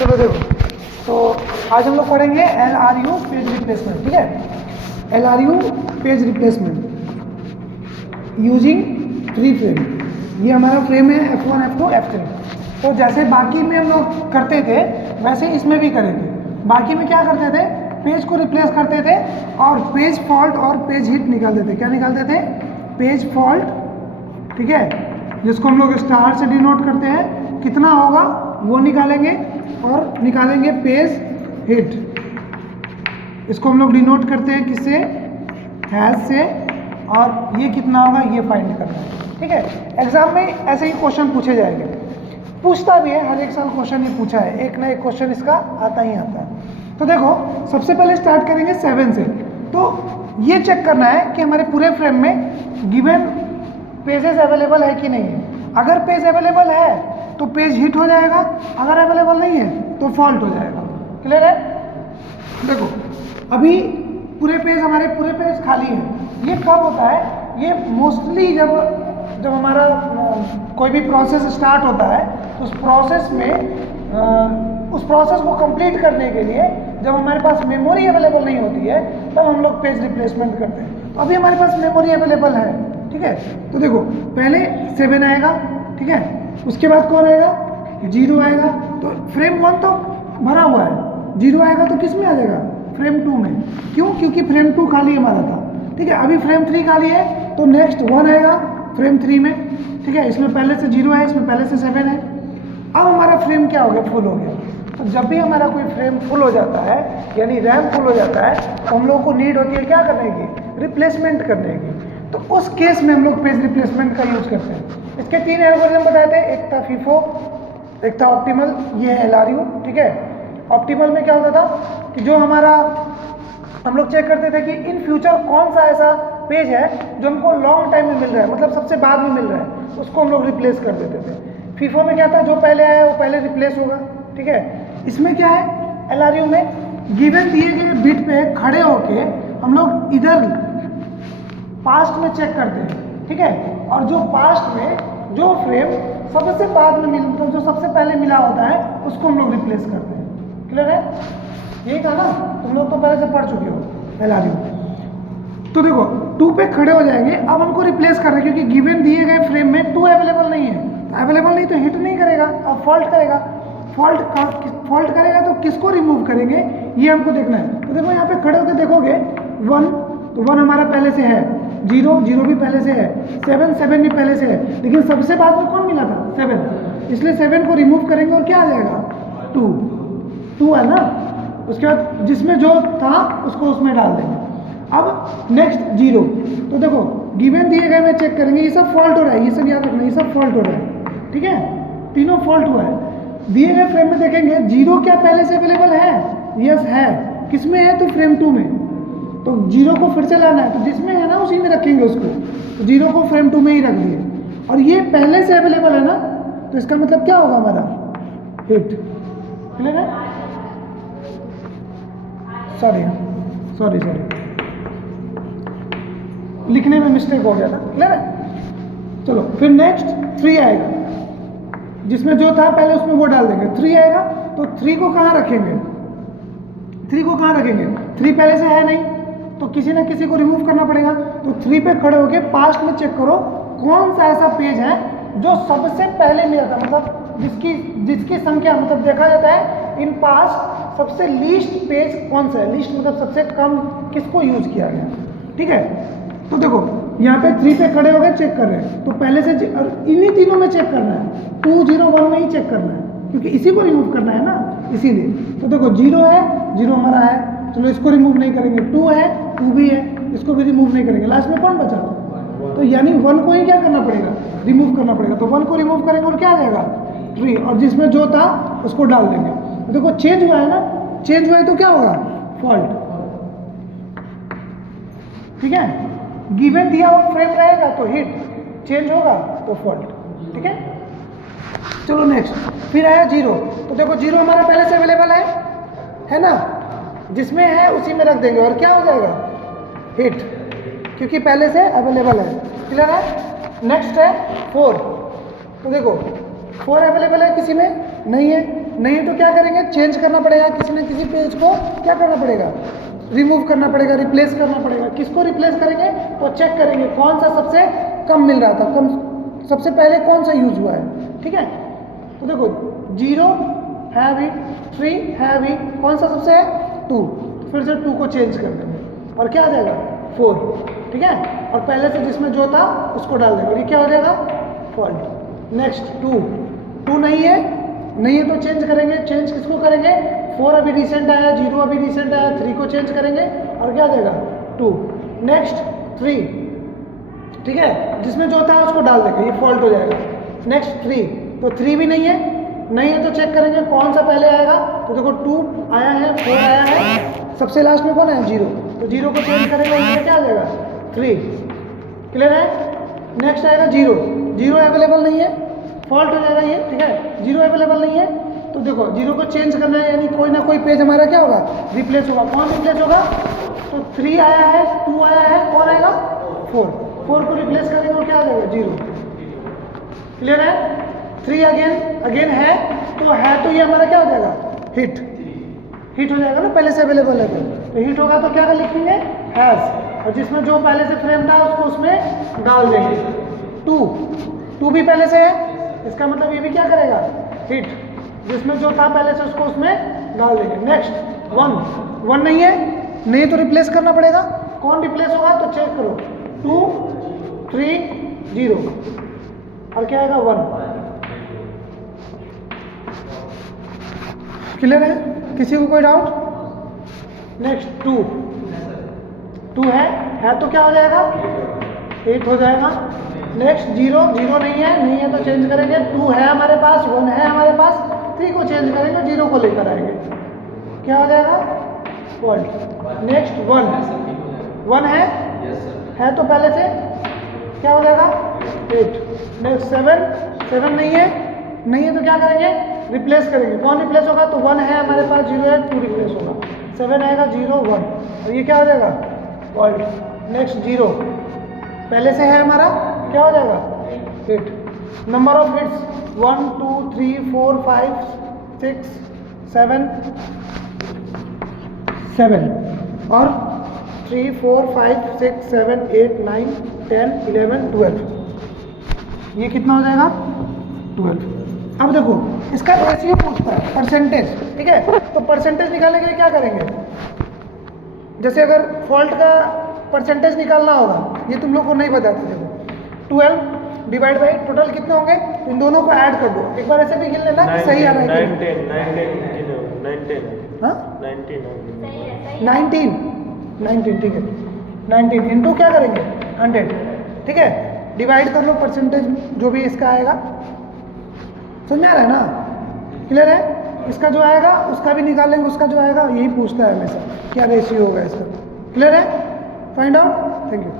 चलो देखो, तो आज हम लोग पढ़ेंगे LRU पेज रिप्लेसमेंट। ठीक है, LRU page replacement using 3 frame. ये हमारा फ्रेम है F1, F2, F3। तो जैसे बाकी में हम लोग करते थे वैसे इसमें भी करेंगे। बाकी में क्या करते थे, पेज को रिप्लेस करते थे और पेज फॉल्ट और पेज हिट निकालते थे। क्या निकालते थे? पेज फॉल्ट, ठीक है, जिसको हम लोग स्टार से डिनोट करते हैं, कितना होगा वो निकालेंगे, और निकालेंगे पेज हिट, इसको हम लोग डिनोट करते हैं किससे? हैश से, और ये कितना होगा ये फाइंड करना है। ठीक है, एग्जाम में ऐसे ही क्वेश्चन पूछे जाएंगे, पूछता भी है, हर एक साल क्वेश्चन ही पूछा है, एक ना एक क्वेश्चन इसका आता ही आता है। तो देखो, सबसे पहले स्टार्ट करेंगे 7 से। तो ये चेक करना है कि हमारे पूरे फ्रेम में गिवन पेजेस अवेलेबल है कि नहीं है। अगर पेज अवेलेबल है तो पेज हिट हो जाएगा, अगर अवेलेबल नहीं है तो फॉल्ट हो जाएगा। क्लियर है? देखो, अभी हमारे पूरे पेज खाली हैं। ये कब होता है? ये मोस्टली जब हमारा कोई भी प्रोसेस स्टार्ट होता है तो उस प्रोसेस को कंप्लीट करने के लिए जब हमारे पास मेमोरी अवेलेबल नहीं होती है तब हम लोग पेज रिप्लेसमेंट करते हैं। तो अभी हमारे पास मेमोरी अवेलेबल है। ठीक है, तो देखो पहले 7 आएगा, ठीक है, उसके बाद कौन आएगा? 0 आएगा। तो फ्रेम 1 तो भरा हुआ है, 0 आएगा तो किस में आ जाएगा? फ्रेम 2 में। क्यों? क्योंकि फ्रेम 2 खाली हमारा था। ठीक है, अभी फ्रेम 3 खाली है तो नेक्स्ट 1 आएगा फ्रेम 3 में। ठीक है, इसमें पहले से 0 है, इसमें पहले से 7 है। अब हमारा फ्रेम क्या हो गया? फुल हो गया। तो जब भी हमारा कोई फ्रेम फुल हो जाता है, यानी रैम फुल हो जाता है, तो हम लोगों को नीड होती है क्या करने की? रिप्लेसमेंट करने की। तो उस केस में हम लोग पेज रिप्लेसमेंट का यूज करते हैं। इसके 3 एल्गोरिथम बताए थे, एक था FIFO, एक था ऑप्टिमल, ये है LRU। ठीक है, ऑप्टिमल में क्या होता था कि जो हमारा हम लोग चेक करते थे कि इन फ्यूचर कौन सा ऐसा पेज है जो हमको लॉन्ग टाइम में मिल रहा है, मतलब सबसे बाद में मिल रहा है, उसको हम लोग रिप्लेस कर देते थे। FIFO में क्या था, जो पहले आया वो पहले रिप्लेस होगा। ठीक है, इसमें क्या है, LRU में गिवन दिए गए बिट पे खड़े होके हम लोग इधर पास्ट में चेक करते हैं। ठीक है, और जो पास्ट में जो फ्रेम सबसे बाद में मिलता है, जो सबसे पहले मिला होता है, उसको हम लोग रिप्लेस करते हैं। क्लियर है? यही था ना, तुम लोग तो पहले से पढ़ चुके हो LRU। तो देखो 2 पे खड़े हो जाएंगे। अब हमको रिप्लेस करना है क्योंकि गिवन दिए गए फ्रेम में 2 अवेलेबल नहीं है। अवेलेबल नहीं तो हिट नहीं करेगा, अब फॉल्ट करेगा। फॉल्ट करेगा तो किसको रिमूव करेंगे ये हमको देखना है। तो देखो यहाँ पे खड़े होकर देखोगे 1, तो 1 हमारा पहले से है, 0 भी पहले से है, 7 भी पहले से है, लेकिन सबसे बाद में कौन मिला था? 7, इसलिए 7 को रिमूव करेंगे और क्या आ जाएगा? 2 है ना। उसके बाद जिसमें जो था उसको उसमें डाल देंगे। अब नेक्स्ट 0, तो देखो गिवन दिए गए में चेक करेंगे, ये सब फॉल्ट हो रहा है, ये सब याद रखना, ये सब फॉल्ट हो रहा है। ठीक है, तीनों फॉल्ट हुआ है। दिए गए फ्रेम में देखेंगे 0 क्या पहले से अवेलेबल है? यस है। किसमें है? तो फ्रेम 2 में। तो 0 को फिर से लाना है, तो जिसमें है ना उसी में रखेंगे उसको। तो 0 को फ्रेम 2 में ही रख दिए, और ये पहले से अवेलेबल है ना, तो इसका मतलब क्या होगा हमारा? हिट। क्लियर है? सॉरी लिखने में मिस्टेक हो गया था। क्लियर है? चलो फिर नेक्स्ट 3 आएगा, जिसमें जो था पहले उसमें वो डाल देंगे। 3 आएगा तो 3 को कहाँ रखेंगे? 3 पहले से है नहीं, तो किसी ना किसी को रिमूव करना पड़ेगा। तो 3 पे खड़े होके पास्ट में चेक करो कौन सा ऐसा पेज है जो सबसे पहले मिला था, मतलब जिसकी संख्या, मतलब देखा जाता है इन पास्ट सबसे लीस्ट पेज कौन सा है। लीस्ट मतलब सबसे कम किसको यूज किया गया। ठीक है, तो देखो यहाँ पे 3 पे खड़े हो गए, चेक कर रहे हैं, तो पहले से इन्हीं तीनों में चेक करना है, 2, 0, 1 में ही चेक करना है, क्योंकि इसी को रिमूव करना है ना, इसीलिए। तो देखो 0 है, 0 हमारा है, चलो इसको रिमूव नहीं करेंगे। 2 है, 2 भी है, इसको भी रिमूव नहीं करेंगे। लास्ट में कौन बचा? तो यानी 1 को ही क्या करना पड़ेगा? रिमूव करना पड़ेगा। तो 1 को रिमूव करेंगे और क्या आ जाएगा? 3, और जिसमें जो था उसको डाल देंगे। तो देखो चेंज हुआ है ना, चेंज हुआ है तो क्या होगा? फॉल्ट। ठीक है, गिवन दिया हुआ फ्रेम रहेगा तो हिट, चेंज होगा तो फॉल्ट। ठीक है, चलो नेक्स्ट फिर आया 0। तो देखो 0 हमारा पहले से अवेलेबल है ना, जिसमें है उसी में रख देंगे और क्या हो जाएगा? हिट, क्योंकि पहले से अवेलेबल है। क्लियर है? नेक्स्ट है 4। तो देखो 4 अवेलेबल है किसी में नहीं है, नहीं है तो क्या करेंगे, चेंज करना पड़ेगा, किसी न किसी पेज को क्या करना पड़ेगा, रिमूव करना पड़ेगा, रिप्लेस करना पड़ेगा। किसको रिप्लेस करेंगे, तो चेक करेंगे कौन सा सबसे कम मिल रहा था, कम सबसे पहले कौन सा यूज हुआ है, ठीक है। तो देखो 0 है अभी, 3 है अभी, कौन सा सबसे है, 2, तो फिर से 2 को चेंज कर देंगे और क्या आ जाएगा 4, ठीक है। और पहले से जिसमें जो था उसको डाल देंगे और ये क्या हो जाएगा फॉल्ट। नेक्स्ट 2 नहीं है, नहीं है तो चेंज करेंगे, चेंज किसको करेंगे, 4 अभी रिसेंट आया, 0 अभी रिसेंट आया, 3 को चेंज करेंगे और क्या आ जाएगा 2। नेक्स्ट 3, ठीक है, जिसमें जो था उसको डाल देंगे, ये फॉल्ट हो जाएगा। नेक्स्ट 3, तो 3 भी नहीं है, नहीं है तो चेक करेंगे कौन सा पहले आएगा, तो देखो 2 आया है, 4 आया है, सबसे लास्ट में कौन है 0, तो 0 को चेंज करेंगे और ये क्या आ जाएगा 3, क्लियर है। नेक्स्ट आएगा 0 अवेलेबल नहीं है, फॉल्ट हो जाएगा ये, ठीक है, 0 अवेलेबल नहीं है, तो देखो 0 को चेंज करना है, यानी कोई ना कोई पेज हमारा क्या होगा, रिप्लेस होगा। कौन रिप्लेस होगा, तो 3 आया है, 2 आया है, कौन आएगा 4 को रिप्लेस करेंगे और क्या आ जाएगा 0, क्लियर है। 3 अगेन है, तो ये हमारा क्या हो जाएगा हिट हो जाएगा ना, पहले से अवेलेबल है तो हिट होगा तो क्या लिखेंगे हैज, और जिसमें जो पहले से फ्रेम था उसको उसमें डाल देंगे। 2 भी पहले से है, इसका मतलब ये भी क्या करेगा हिट, जिसमें जो था पहले से उसको उसमें डाल देंगे। नेक्स्ट 1 नहीं है, नहीं तो रिप्लेस करना पड़ेगा, कौन रिप्लेस होगा तो चेक करो 2 3 0 और क्या आएगा 1, क्लियर है, किसी को कोई डाउट। नेक्स्ट 2 है तो क्या हो जाएगा 8 हो जाएगा। नेक्स्ट 0 नहीं है तो चेंज करेंगे, 2 है हमारे पास, 1 है हमारे पास, 3 को चेंज करेंगे, 0 को लेकर आएंगे, क्या हो जाएगा फॉल्ट। नेक्स्ट 1 है तो पहले से क्या हो जाएगा 8। नेक्स्ट 7 नहीं है तो क्या करेंगे रिप्लेस करेंगे, कौन रिप्लेस होगा, तो 1 है हमारे पास, 0 है, 2 रिप्लेस होगा, 7 आएगा 0 1 और ये क्या हो जाएगा फॉल्ट। नेक्स्ट 0 पहले से है हमारा, क्या हो जाएगा 8। नंबर ऑफ हिट्स 1 2 3 4 5 6 7 और 3 4 5 6 7 8 9 10 11 12, ये कितना हो जाएगा 12। अब देखो इसका रेशियो पूछता है परसेंटेज, ठीक है, तो परसेंटेज निकालने के लिए क्या करेंगे, जैसे अगर फॉल्ट का परसेंटेज निकालना होगा, ये तुम लोग को नहीं बताते, देखो 12 डिवाइड बाई टोटल कितने होंगे, तो इन दोनों को ऐड कर दो, एक बार ऐसे भी गिन लेना कि सही आ रहा है, 19 ठीक है, 19 इंटू क्या करेंगे 100, ठीक है, डिवाइड कर लो परसेंटेज जो भी इसका आएगा, समझ में आ रहा है ना, क्लियर है। इसका जो आएगा उसका भी निकाल लेंगे, उसका जो आएगा यही पूछता है हमेशा क्या रेशियो होगा इसका, क्लियर है, फाइंड आउट, थैंक यू।